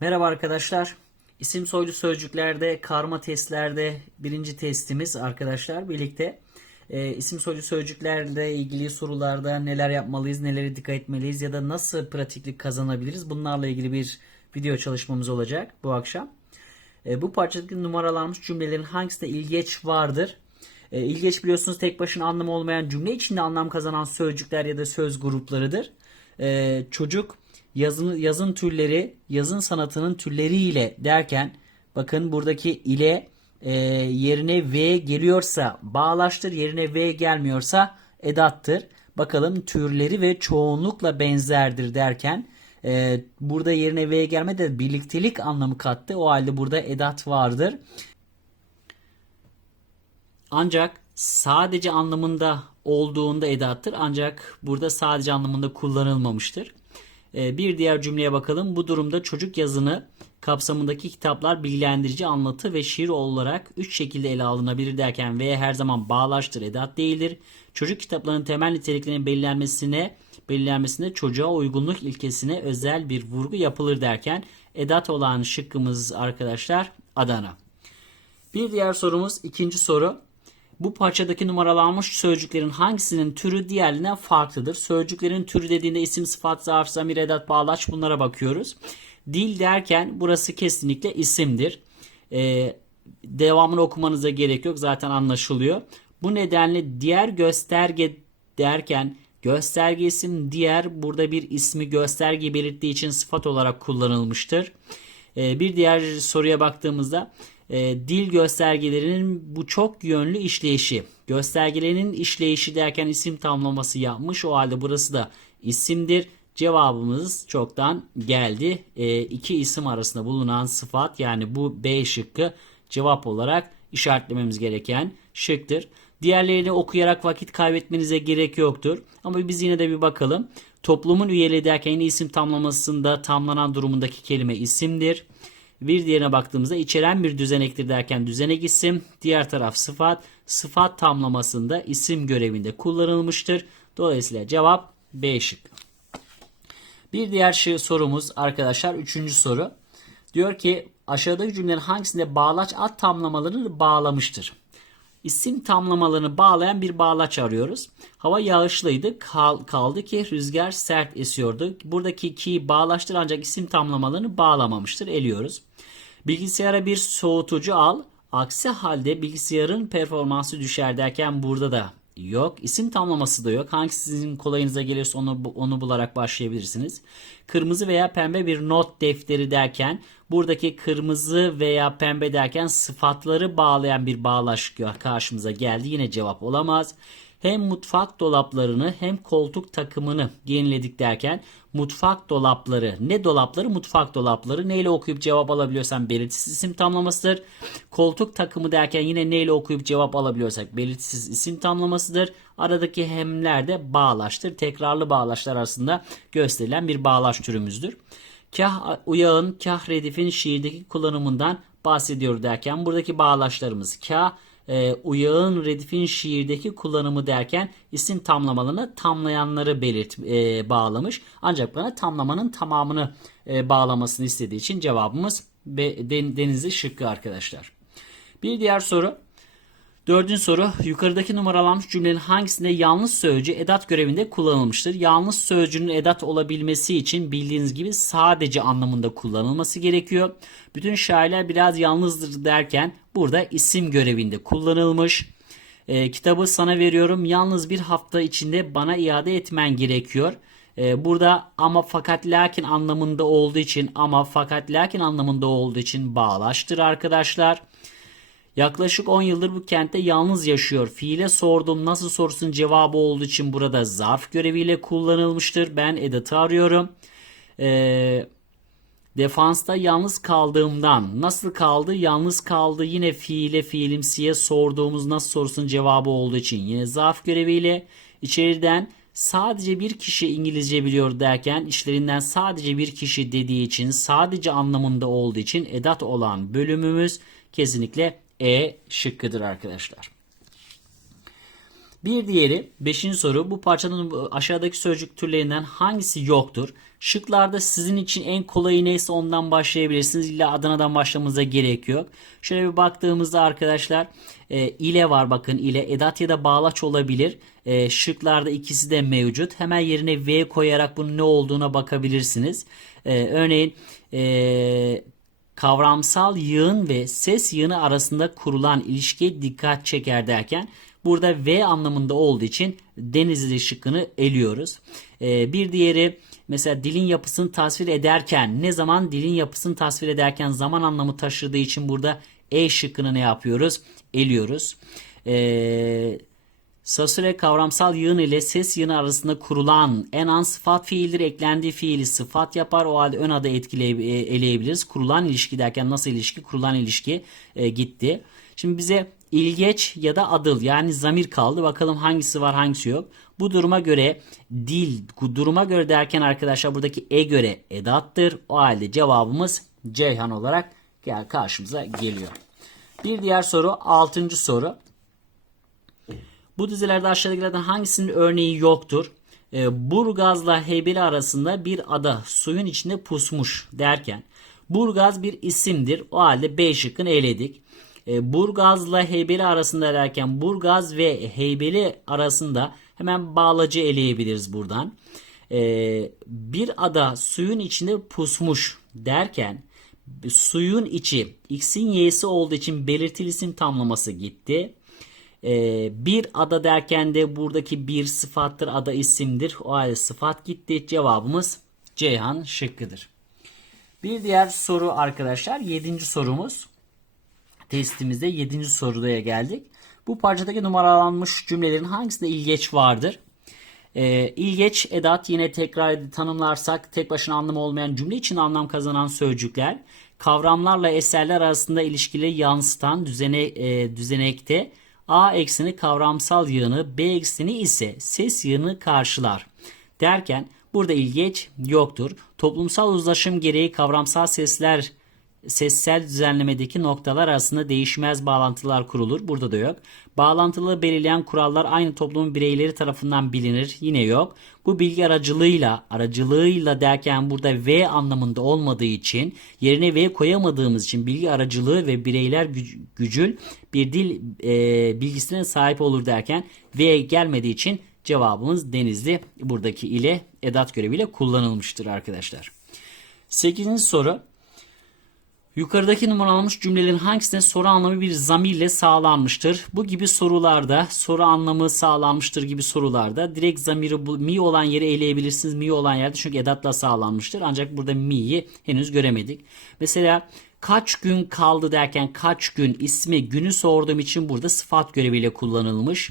Merhaba arkadaşlar. İsim soylu sözcüklerde, karma testlerde birinci testimiz arkadaşlar birlikte. E, isim soylu sözcüklerle ilgili sorularda neler yapmalıyız, nelere dikkat etmeliyiz ya da nasıl pratiklik kazanabiliriz bunlarla ilgili bir video çalışmamız olacak bu akşam. E, bu parçadaki numaralanmış cümlelerin hangisinde ilgeç vardır? E, ilgeç biliyorsunuz tek başına anlamı olmayan cümle içinde anlam kazanan sözcükler ya da söz gruplarıdır. E, çocuk yazın, yazın türleri, yazın sanatının türleriyle derken bakın buradaki ile e, yerine V geliyorsa bağlaştır, yerine V gelmiyorsa edattır. Bakalım türleri ve çoğunlukla benzerdir derken e, burada yerine V gelmedi de birliktelik anlamı kattı. O halde burada edat vardır. Ancak sadece anlamında olduğunda edattır. Ancak burada sadece anlamında kullanılmamıştır. Ee, Bir diğer cümleye bakalım. Bu durumda çocuk yazını kapsamındaki kitaplar bilgilendirici anlatı ve şiir olarak üç şekilde ele alınabilir derken ve her zaman bağlaştır edat değildir. Çocuk kitaplarının temel niteliklerinin belirlenmesine belirlenmesinde çocuğa uygunluk ilkesine özel bir vurgu yapılır derken edat olan şıkkımız arkadaşlar Adana. Bir diğer sorumuz ikinci soru. Bu parçadaki numaralanmış sözcüklerin hangisinin türü diğerlerinden farklıdır? Sözcüklerin türü dediğinde isim, sıfat, zarf, zamir, edat, bağlaç bunlara bakıyoruz. Dil derken burası kesinlikle isimdir. Ee, devamını okumanıza gerek yok zaten anlaşılıyor. Bu nedenle diğer gösterge derken gösterge isim diğer burada bir ismi gösterge belirttiği için sıfat olarak kullanılmıştır. Ee, bir diğer soruya baktığımızda e, dil göstergelerinin bu çok yönlü işleyişi. Göstergelerinin işleyişi derken isim tamlaması yapmış. O halde burası da isimdir. Cevabımız çoktan geldi. E, iki isim arasında bulunan sıfat yani bu B şıkkı cevap olarak işaretlememiz gereken şıktır. Diğerlerini okuyarak vakit kaybetmenize gerek yoktur. Ama biz yine de bir bakalım. Toplumun üyeliği derken isim tamlamasında tamlanan durumundaki kelime isimdir. Bir diğerine baktığımızda içeren bir düzenektir derken düzenek isim, diğer taraf sıfat. Sıfat tamlamasında isim görevinde kullanılmıştır. Dolayısıyla cevap B şıkkı. Bir diğer şey sorumuz arkadaşlar üçüncü soru. Diyor ki aşağıdaki cümlelerin hangisinde bağlaç ad tamlamalarını bağlamıştır? İsim tamlamalarını bağlayan bir bağlaç arıyoruz. Hava yağışlıydı. Kal, kaldı ki rüzgar sert esiyordu. Buradaki ki bağlaştır ancak isim tamlamalarını bağlamamıştır. Eliyoruz. Bilgisayara bir soğutucu al. Aksi halde bilgisayarın performansı düşer derken burada da yok. İsim tamlaması da yok. Hangisi sizin kolayınıza geliyorsa onu, onu bularak başlayabilirsiniz. Kırmızı veya pembe bir not defteri derken buradaki kırmızı veya pembe derken sıfatları bağlayan bir bağlaç karşımıza geldi. Yine cevap olamaz. Hem mutfak dolaplarını hem koltuk takımını yeniledik derken mutfak dolapları ne dolapları mutfak dolapları neyle okuyup cevap alabiliyorsan belirtisiz isim tamlamasıdır. Koltuk takımı derken yine neyle okuyup cevap alabiliyorsak belirtisiz isim tamlamasıdır. Aradaki hemler de bağlaçtır. Tekrarlı bağlaçlar arasında gösterilen bir bağlaç türümüzdür. Kah uyağın, kah redifin şiirdeki kullanımından bahsediyor derken buradaki bağlaçlarımız kah, e, uyağın redifin şiirdeki kullanımı derken isim tamlamalarını tamlayanları belirt e, bağlamış. Ancak bana tamlamanın tamamını e, bağlamasını istediği için cevabımız denizli şıkkı arkadaşlar. Bir diğer soru. Dördüncü soru. Yukarıdaki numaralanmış cümlenin hangisinde yalnız sözcü edat görevinde kullanılmıştır? Yalnız sözcünün edat olabilmesi için bildiğiniz gibi sadece anlamında kullanılması gerekiyor. Bütün şairler biraz yalnızdır derken burada isim görevinde kullanılmış. E, kitabı sana veriyorum. Yalnız bir hafta içinde bana iade etmen gerekiyor. E, burada ama fakat lakin anlamında olduğu için ama fakat lakin anlamında olduğu için bağlaştır arkadaşlar. Yaklaşık 10 yıldır bu kentte yalnız yaşıyor. Fiile sordum nasıl sorusun cevabı olduğu için burada zarf göreviyle kullanılmıştır. Ben edatı arıyorum. Ee, defansta yalnız kaldığımdan nasıl kaldı? Yalnız kaldı yine fiile fiilimsiye sorduğumuz nasıl sorusun cevabı olduğu için yine zarf göreviyle içeriden sadece bir kişi İngilizce biliyor derken işlerinden sadece bir kişi dediği için sadece anlamında olduğu için edat olan bölümümüz kesinlikle e şıkkıdır arkadaşlar. Bir diğeri 5. soru bu parçanın aşağıdaki sözcük türlerinden hangisi yoktur? Şıklarda sizin için en kolayı neyse ondan başlayabilirsiniz. İlla Adana'dan başlamanıza gerek yok. Şöyle bir baktığımızda arkadaşlar e, ile var bakın ile edat ya da bağlaç olabilir. E, şıklarda ikisi de mevcut. Hemen yerine V koyarak bunun ne olduğuna bakabilirsiniz. E, örneğin e, kavramsal yığın ve ses yığını arasında kurulan ilişkiye dikkat çeker derken burada V anlamında olduğu için Denizli şıkkını eliyoruz. Ee, bir diğeri mesela dilin yapısını tasvir ederken ne zaman dilin yapısını tasvir ederken zaman anlamı taşıdığı için burada E şıkkını ne yapıyoruz? Eliyoruz. Ee, Sasure kavramsal yığın ile ses yığını arasında kurulan en an sıfat fiildir. Eklendiği fiili sıfat yapar. O halde ön adı etkileye, e. Kurulan ilişki derken nasıl ilişki? Kurulan ilişki e, gitti. Şimdi bize ilgeç ya da adıl yani zamir kaldı. Bakalım hangisi var hangisi yok. Bu duruma göre dil duruma göre derken arkadaşlar buradaki e göre edattır. O halde cevabımız Ceyhan olarak gel karşımıza geliyor. Bir diğer soru altıncı soru. Bu dizilerde aşağıdakilerden hangisinin örneği yoktur? E, Burgaz'la Heybeli arasında bir ada suyun içinde pusmuş derken Burgaz bir isimdir. O halde B şıkkını eledik. E, Burgaz'la Heybeli arasında derken Burgaz ve Heybeli arasında hemen bağlacı eleyebiliriz buradan. E, bir ada suyun içinde pusmuş derken suyun içi x'in y'si olduğu için belirtili isim tamlaması gitti. Ee, bir ada derken de buradaki bir sıfattır. Ada isimdir. O halde sıfat gitti. Cevabımız Ceyhan şıkkıdır. Bir diğer soru arkadaşlar. Yedinci sorumuz. Testimizde yedinci soruya geldik. Bu parçadaki numaralanmış cümlelerin hangisinde ilgeç vardır? Ee, ilgeç edat yine tekrar tanımlarsak tek başına anlamı olmayan cümle için anlam kazanan sözcükler. Kavramlarla eserler arasında ilişkileri yansıtan düzene, e, düzenekte A ekseni kavramsal yığını, B ekseni ise ses yığını karşılar. Derken burada ilgeç yoktur. Toplumsal uzlaşım gereği kavramsal sesler sessel düzenlemedeki noktalar arasında değişmez bağlantılar kurulur. Burada da yok. Bağlantılı belirleyen kurallar aynı toplumun bireyleri tarafından bilinir. Yine yok. Bu bilgi aracılığıyla, aracılığıyla derken burada V anlamında olmadığı için yerine V koyamadığımız için bilgi aracılığı ve bireyler güc- gücül bir dil e, bilgisine sahip olur derken V gelmediği için cevabımız Denizli buradaki ile edat göreviyle kullanılmıştır arkadaşlar. 8. soru Yukarıdaki numaralanmış cümlelerin hangisinde soru anlamı bir zamirle sağlanmıştır? Bu gibi sorularda soru anlamı sağlanmıştır gibi sorularda direkt zamiri bu, mi olan yeri eleyebilirsiniz. Mi olan yerde çünkü edatla sağlanmıştır. Ancak burada mi'yi henüz göremedik. Mesela kaç gün kaldı derken kaç gün ismi günü sorduğum için burada sıfat göreviyle kullanılmış.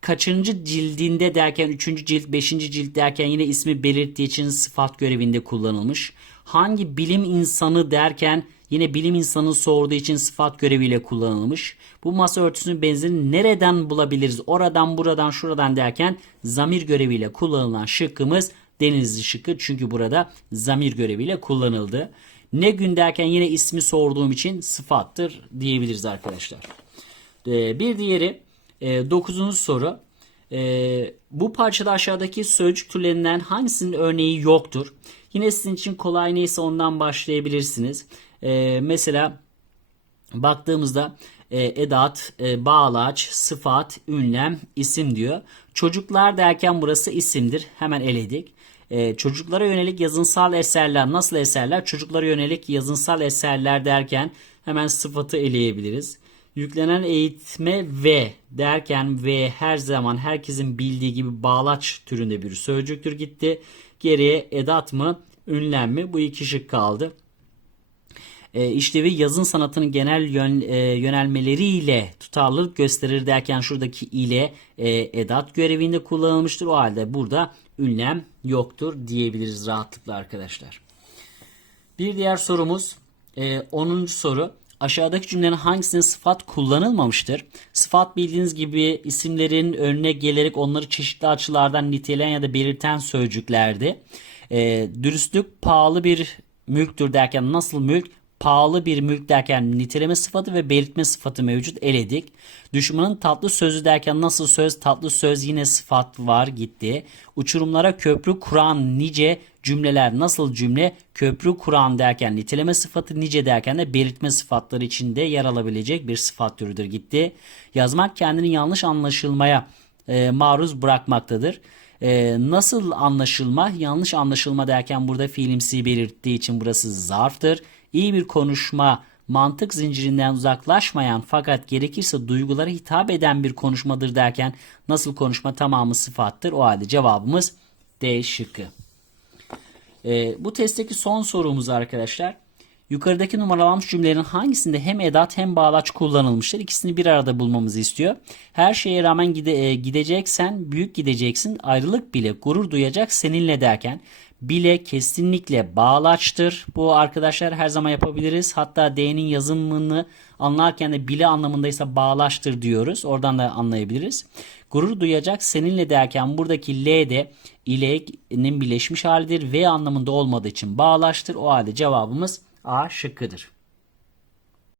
Kaçıncı cildinde derken üçüncü cilt, beşinci cilt derken yine ismi belirttiği için sıfat görevinde kullanılmış. Hangi bilim insanı derken yine bilim insanı sorduğu için sıfat göreviyle kullanılmış. Bu masa örtüsünün benzerini nereden bulabiliriz? Oradan, buradan, şuradan derken zamir göreviyle kullanılan şıkkımız Denizli şıkkı. Çünkü burada zamir göreviyle kullanıldı. Ne gün derken yine ismi sorduğum için sıfattır diyebiliriz arkadaşlar. Ee, bir diğeri e, dokuzuncu soru. E, bu parçada aşağıdaki sözcük türlerinden hangisinin örneği yoktur? Yine sizin için kolay neyse ondan başlayabilirsiniz. E, mesela baktığımızda e, edat, e, bağlaç, sıfat, ünlem, isim diyor. Çocuklar derken burası isimdir. Hemen eledik. E, çocuklara yönelik yazınsal eserler nasıl eserler? Çocuklara yönelik yazınsal eserler derken hemen sıfatı eleyebiliriz. Yüklenen eğitme ve derken ve her zaman herkesin bildiği gibi bağlaç türünde bir sözcüktür gitti. Geriye edat mı, ünlem mi? Bu iki şık kaldı. E, işlevi yazın sanatının genel yön, e, yönelmeleriyle tutarlılık gösterir derken şuradaki ile e, edat görevinde kullanılmıştır. O halde burada ünlem yoktur diyebiliriz rahatlıkla arkadaşlar. Bir diğer sorumuz e, 10. soru. Aşağıdaki cümlenin hangisinde sıfat kullanılmamıştır? Sıfat bildiğiniz gibi isimlerin önüne gelerek onları çeşitli açılardan niteleyen ya da belirten sözcüklerdi. E, dürüstlük pahalı bir mülktür derken nasıl mülk? Pahalı bir mülk derken niteleme sıfatı ve belirtme sıfatı mevcut eledik. Düşmanın tatlı sözü derken nasıl söz tatlı söz yine sıfat var gitti. Uçurumlara köprü kuran nice cümleler nasıl cümle köprü kuran derken niteleme sıfatı nice derken de belirtme sıfatları içinde yer alabilecek bir sıfat türüdür gitti. Yazmak kendini yanlış anlaşılmaya e, maruz bırakmaktadır. E, nasıl anlaşılma? Yanlış anlaşılma derken burada fiilimsi belirttiği için burası zarftır. İyi bir konuşma mantık zincirinden uzaklaşmayan fakat gerekirse duygulara hitap eden bir konuşmadır derken nasıl konuşma tamamı sıfattır. O halde cevabımız D şıkkı. E, bu testteki son sorumuz arkadaşlar. Yukarıdaki numaralanmış cümlelerin hangisinde hem edat hem bağlaç kullanılmıştır? İkisini bir arada bulmamızı istiyor. Her şeye rağmen gide, e, gideceksen büyük gideceksin. Ayrılık bile gurur duyacak seninle derken bile kesinlikle bağlaçtır. Bu arkadaşlar her zaman yapabiliriz. Hatta D'nin yazımını anlarken de bile anlamındaysa bağlaçtır diyoruz. Oradan da anlayabiliriz. Gurur duyacak seninle derken buradaki L de ile'nin birleşmiş halidir. V anlamında olmadığı için bağlaçtır. O halde cevabımız A şıkkıdır.